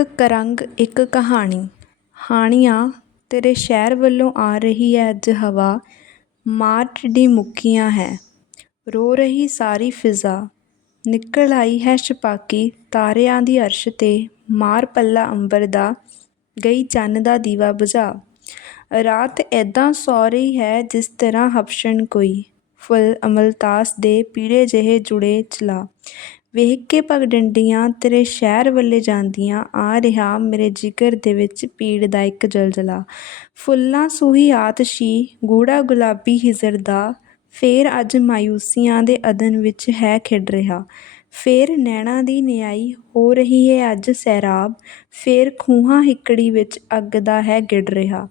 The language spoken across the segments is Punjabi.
ਇੱਕ ਕਰੰਗ, ਇੱਕ ਕਹਾਣੀ। ਹਾਣੀਆਂ ਤੇਰੇ ਸ਼ਹਿਰ ਵੱਲੋਂ ਆ ਰਹੀ ਹੈ ਅੱਜ ਹਵਾ। ਮਾਰਚ ਦੀ ਮੁੱਕੀਆਂ ਹੈ। ਰੋ ਰਹੀ ਸਾਰੀ ਫਿਜ਼ਾ। ਨਿਕਲ ਆਈ ਹੈ ਛਪਾਕੀ। ਤਾਰਿਆਂ ਦੀ ਅਰਸ਼ 'ਤੇ ਮਾਰ ਪੱਲਾ ਅੰਬਰ ਦਾ ਗਈ ਚੰਨ ਦਾ ਦੀਵਾ ਬੁਝਾ। ਰਾਤ ਐਦਾਂ ਸੌ ਰਹੀ ਹੈ ਜਿਸ ਤਰ੍ਹਾਂ ਹਪਸ਼ਣ ਕੋਈ। ਫੁੱਲ ਅਮਲਤਾਸ ਦੇ ਪੀੜੇ ਜਿਹੇ ਜੁੜੇ ਚਲਾ। ਵੇਖ ਕੇ ਪਗਡੰਡੀਆਂ ਤੇਰੇ ਸ਼ਹਿਰ ਵੱਲੇ ਜਾਂਦੀਆਂ, ਆ ਰਿਹਾ ਮੇਰੇ ਜਿਗਰ ਦੇ ਵਿੱਚ ਪੀੜ ਦਾ ਇੱਕ ਜਲਜਲਾ। ਫੁੱਲਾਂ ਸੂਹੀ ਆਤਸ਼ੀ ਗੂੜਾ ਗੁਲਾਬੀ ਹਿਜ਼ਰ ਦਾ। ਫੇਰ ਅੱਜ ਮਾਯੂਸੀਆਂ ਦੇ ਅਦਨ ਵਿੱਚ ਹੈ ਖਿੜ ਰਿਹਾ। ਫੇਰ ਨੈਣਾ ਦੀ ਨਿਆਈ ਹੋ ਰਹੀ ਹੈ ਅੱਜ ਸੈਰਾਬ। ਫੇਰ ਖੂਹਾਂ ਹਿੱਕੜੀ ਵਿੱਚ ਅੱਗ ਦਾ ਹੈ ਗਿੜ ਰਿਹਾ।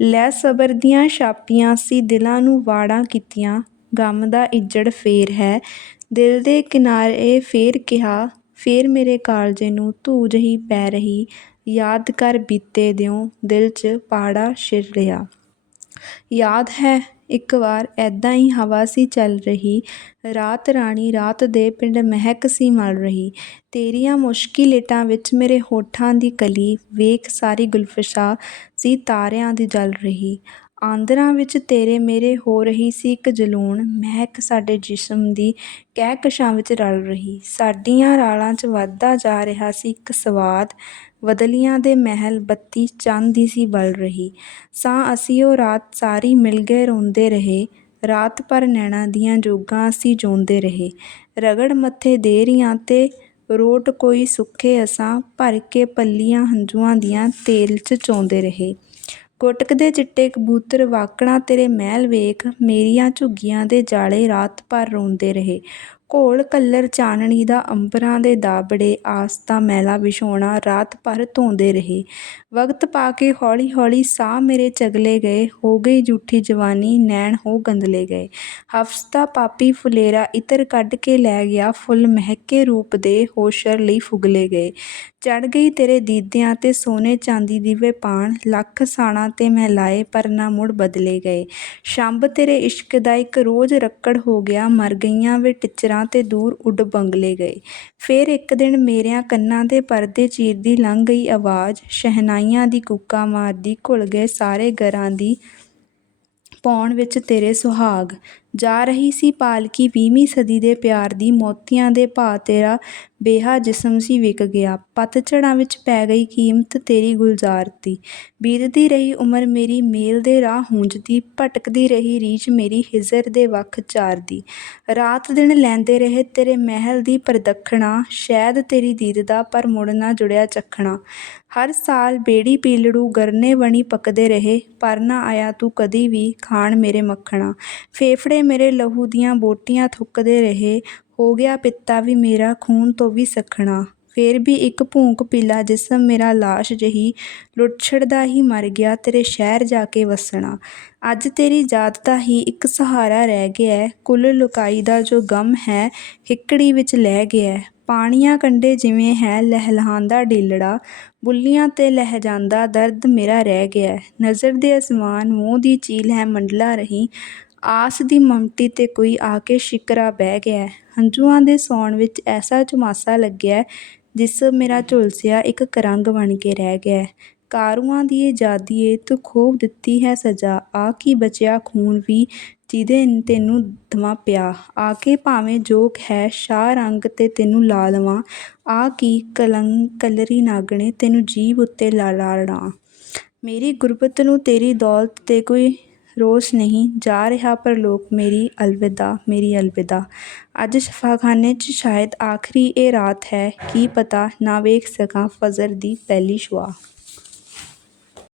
ਲੈ ਸਬਰ ਦੀਆਂ ਛਾਪੀਆਂ ਸੀ ਦਿਲਾਂ ਨੂੰ ਵਾੜਾਂ ਕੀਤੀਆਂ। ਗਮ ਦਾ ਇੱਜੜ ਫੇਰ ਹੈ। ਦਿਲ ਦੇ ਕਿਨਾਰੇ ਫੇਰ ਕਿਹਾ, ਫੇਰ ਮੇਰੇ ਕਾਲਜੇ ਨੂੰ ਧੂ ਹੀ ਪੈ ਰਹੀ, ਯਾਦ ਕਰ ਬੀਤੇ ਦਿਓ ਦਿਲ 'ਚ ਪਾੜਾ ਛਿੜ ਰਿਹਾ। ਯਾਦ ਹੈ, ਇੱਕ ਵਾਰ ਐਦਾਂ ਹੀ ਹਵਾ ਸੀ ਚੱਲ ਰਹੀ, ਰਾਤ ਰਾਣੀ ਰਾਤ ਦੇ ਪਿੰਡ ਮਹਿਕ ਸੀ ਮਲ ਰਹੀ। ਤੇਰੀਆਂ ਮੁਸ਼ਕੀ ਲੇਟਾਂ ਵਿੱਚ ਮੇਰੇ ਹੋਠਾਂ ਦੀ ਕਲੀ, ਵੇਖ ਸਾਰੀ ਗੁਲਫਸ਼ਾ ਸੀ ਤਾਰਿਆਂ ਦੀ ਜਲ ਰਹੀ। ਆਂਦਰਾਂ ਵਿੱਚ ਤੇਰੇ ਮੇਰੇ ਹੋ ਰਹੀ ਸੀ ਇੱਕ ਜਲੂਣ। ਮਹਿਕ ਸਾਡੇ ਜਿਸਮ ਦੀ ਕਹਿਕਸ਼ਾਂ ਵਿੱਚ ਰਲ ਰਹੀ। ਸਾਡੀਆਂ ਰਾਲਾਂ 'ਚ ਵੱਧਦਾ ਜਾ ਰਿਹਾ ਸੀ ਇੱਕ ਸਵਾਦ। ਬਦਲੀਆਂ ਦੇ ਮਹਿਲ ਬੱਤੀ ਚੰਦ ਦੀ ਸੀ ਬਲ ਰਹੀ। ਸਾਂ ਅਸੀਂ ਉਹ ਰਾਤ ਸਾਰੀ ਮਿਲ ਗਏ ਰੋਂਦੇ ਰਹੇ। ਰਾਤ ਭਰ ਨੈਣਾਂ ਦੀਆਂ ਜੋਗਾਂ ਅਸੀਂ ਜੋਂਦੇ ਰਹੇ। ਰਗੜ ਮੱਥੇ ਦੇਰੀਆਂ ਤੇ ਰੋਟ ਕੋਈ ਸੁੱਖੇ ਅਸਾਂ। ਭਰ ਕੇ ਪੱਲੀਆਂ ਹੰਝੂਆਂ ਦੀਆਂ ਤੇਲ 'ਚ ਚੋਂਦੇ ਰਹੇ। ਗੁਟਕਦੇ ਚਿੱਟੇ ਕਬੂਤਰ ਵਾਕਣਾ ਤੇਰੇ ਮਹਿਲ ਵੇਖ, ਮੇਰੀਆਂ ਝੁੱਗੀਆਂ ਦੇ ਜਾਲੇ ਰਾਤ ਭਰ ਰੋਂਦੇ ਰਹੇ। ਘੋਲ ਕੱਲਰ ਚਾਨਣੀ ਦਾ ਅੰਬਰਾਂ ਦੇ ਦਾਬੜੇ ਆਸਤਾ ਮੈਲਾ ਵਿਛੋਣਾ ਰਾਤ ਭਰ ਧੋਂਦੇ ਰਹੇ। ਵਕਤ ਪਾ ਕੇ ਹੌਲੀ ਹੌਲੀ ਸਾਹ ਮੇਰੇ ਚਗਲੇ ਗਏ, ਹੋ ਗਈ ਜੂਠੀ ਜਵਾਨੀ, ਨੈਣ ਹੋ ਗੰਦਲੇ ਗਏ। ਹਫਸ ਦਾ ਪਾਪੀ ਫੁਲੇਰਾ ਇਤਰ ਕੱਢ ਕੇ ਲੈ ਗਿਆ, ਫੁੱਲ ਮਹਿਕੇ ਰੂਪ ਦੇ ਹੋਸ਼ਰ ਲਈ ਫੁਗਲੇ ਗਏ। ਚੜ ਗਈ ਤੇਰੇ ਦੀਦਿਆਂ ਤੇ ਸੋਨੇ ਚਾਂਦੀ ਦੀ ਵੇ ਪਾਣ ਲੱਖ ਸਾਣਾ ਤੇ ਮਹਿਲਾਏ ਪਰ ਨਾ ਮੁੜ ਬਦਲੇ ਗਏ। ਸ਼ੰਭ ਤੇਰੇ ਇਸ਼ਕ ਦਾ ਇੱਕ ਰੋਜ਼ ਰੱਕੜ ਹੋ ਗਿਆ, ਮਰ ਗਈਆਂ ਵੇ ਟਿਚਰਾਂ ਤੇ ਦੂਰ ਉੱਡ ਬੰਗਲੇ ਗਏ। ਫੇਰ ਇੱਕ ਦਿਨ ਮੇਰਿਆਂ ਕੰਨਾਂ ਦੇ ਪਰਦੇ ਚੀਰਦੀ ਲੰਘ ਗਈ ਆਵਾਜ਼। ਸ਼ਹਿਨਾਈਆਂ ਦੀ ਕੂਕਾਂ ਮਾਰਦੀ ਘੁਲ ਗਏ ਸਾਰੇ ਗਰਾਂ ਦੀ ਪਾਉਣ ਵਿੱਚ ਤੇਰੇ ਸੁਹਾਗ। ਜਾ ਰਹੀ ਸੀ ਪਾਲਕੀ ਵੀਹਵੀਂ ਸਦੀ ਦੇ ਪਿਆਰ ਦੀ, ਮੋਤੀਆਂ ਦੇ ਭਾਅ ਤੇਰਾ ਬੇਹਾ ਜਿਸਮ ਸੀ ਵਿਕ ਗਿਆ। ਪਤਝੜਾਂ ਵਿੱਚ ਪੈ ਗਈ ਕੀਮਤ ਤੇਰੀ ਗੁਲਜ਼ਾਰ ਦੀ। ਬੀਤਦੀ ਰਹੀ ਉਮਰ ਮੇਰੀ, ਮੇਲ ਦੇ ਰਾਹ ਹੁੰਜਦੀ ਭਟਕਦੀ ਰਹੀ ਰੀਝ ਮੇਰੀ ਹਿਜ਼ਰ ਦੇ ਵੱਖ ਚਾਰ ਰਾਤ ਦਿਨ ਲੈਂਦੇ ਰਹੇ ਤੇਰੇ ਮਹਿਲ ਦੀ ਪ੍ਰਦਖਣਾ ਸ਼ਾਇਦ ਤੇਰੀ ਦੀਦ ਦਾ ਪਰ ਮੁੜ ਨਾ ਜੁੜਿਆ ਚੱਖਣਾ। ਹਰ ਸਾਲ ਬੇੜੀ ਪੀਲੜੂ ਗਰਨੇ ਬਣੀ ਪੱਕਦੇ ਰਹੇ, ਪਰ ਨਾ ਆਇਆ ਤੂੰ ਕਦੀ ਵੀ ਖਾਣ ਮੇਰੇ ਮੱਖਣਾ। ਫੇਫੜੇ ਮੇਰੇ ਲਹੂ ਦੀਆਂ ਬੋਟੀਆਂ ਥੁੱਕਦੇ ਰਹੇ। ਹੋ ਗਿਆ ਪਿੱਤਾ ਵੀ ਮੇਰਾ ਖੂਨ ਤੋਂ ਵੀ ਸੱਖਣਾ। ਫੇਰ ਵੀ ਇੱਕ ਭੂੰਕ ਪੀਲਾ ਜਿਸਮ ਮੇਰਾ ਲਾਸ਼ ਜਹੀ। ਲੁੱਟਛੜਦਾ ਹੀ ਮਰ ਗਿਆ ਤੇਰੇ ਸ਼ਹਿਰ ਜਾ ਕੇ ਵਸਣਾ। ਅੱਜ ਤੇਰੀ ਯਾਦ ਦਾ ਹੀ ਇੱਕ ਸਹਾਰਾ ਰਹਿ ਗਿਆ ਕੁੱਲ ਲੁਕਾਈ ਦਾ ਜੋ ਗਮ ਹੈ ਹਿੱਕੜੀ ਵਿੱਚ ਲੈ ਗਿਆ ਪਾਣੀਆਂ ਕੰਡੇ ਜਿਵੇਂ ਹੈ ਲਹਿਲਹਾਉਂਦਾ ਡੀਲੜਾ ਬੁੱਲੀਆਂ ਤੇ ਲਹਿ ਜਾਂਦਾ ਦਰਦ ਮੇਰਾ ਰਹਿ ਗਿਆ ਨਜ਼ਰ ਦੇ ਅਸਮਾਨ ਮੂੰਹ ਦੀ ਚੀਲ ਹੈ, ਮੰਡਲਾ ਰਹੀ। ਆਸ ਦੀ ਮਮਟੀ ਤੇ ਕੋਈ ਆ ਕੇ ਸ਼ਿਕਰਾ ਬਹਿ ਗਿਆ। ਹੰਝੂਆਂ ਦੇ ਸੌਣ ਵਿੱਚ ਐਸਾ ਝੁਮਾਸਾ ਲੱਗਿਆ ਜਿਸ ਮੇਰਾ ਝੁਲਸਿਆ ਇੱਕ ਕਰੰਗ ਬਣ ਕੇ ਰਹਿ ਗਿਆ। ਕਾਰੂਆਂ ਦੀ ਇਹ ਜਾਦੀ ਏ ਤੂੰ ਖੂਬ ਦਿੱਤੀ ਹੈ ਸਜ਼ਾ। ਆ ਕੀ ਬਚਿਆ ਖੂਨ ਵੀ ਜਿਹਦੇ ਤੈਨੂੰ ਦਮਾ ਪਿਆ। ਆ ਕੇ ਭਾਵੇਂ ਜੋਕ ਹੈ ਸ਼ਾਹ ਰੰਗ ਤੇ ਤੈਨੂੰ ਲਾ ਲਵਾਂ। ਆ ਕੀ ਕਲੰ ਕਲਰੀ ਨਾਗਣੇ ਤੈਨੂੰ ਜੀਭ ਉੱਤੇ ਲਾ ਲਾੜਾਂ। ਮੇਰੀ ਗੁਰਬਤ ਨੂੰ ਤੇਰੀ ਦੌਲਤ ਤੇ ਕੋਈ ਰੋਸ ਨਹੀਂ ਜਾ ਰਿਹਾ ਪਰਲੋਕ ਮੇਰੀ ਅਲਵਿਦਾ ਮੇਰੀ ਅਲਵਿਦਾ ਅੱਜ ਸ਼ਫਾਖਾਨੇ 'ਚ ਸ਼ਾਇਦ ਆਖਰੀ ਇਹ ਰਾਤ ਹੈ ਕੀ ਪਤਾ ਨਾ ਵੇਖ ਸਕਾਂ ਫਜਰ ਦੀ ਪਹਿਲੀ ਸ਼ੁਆ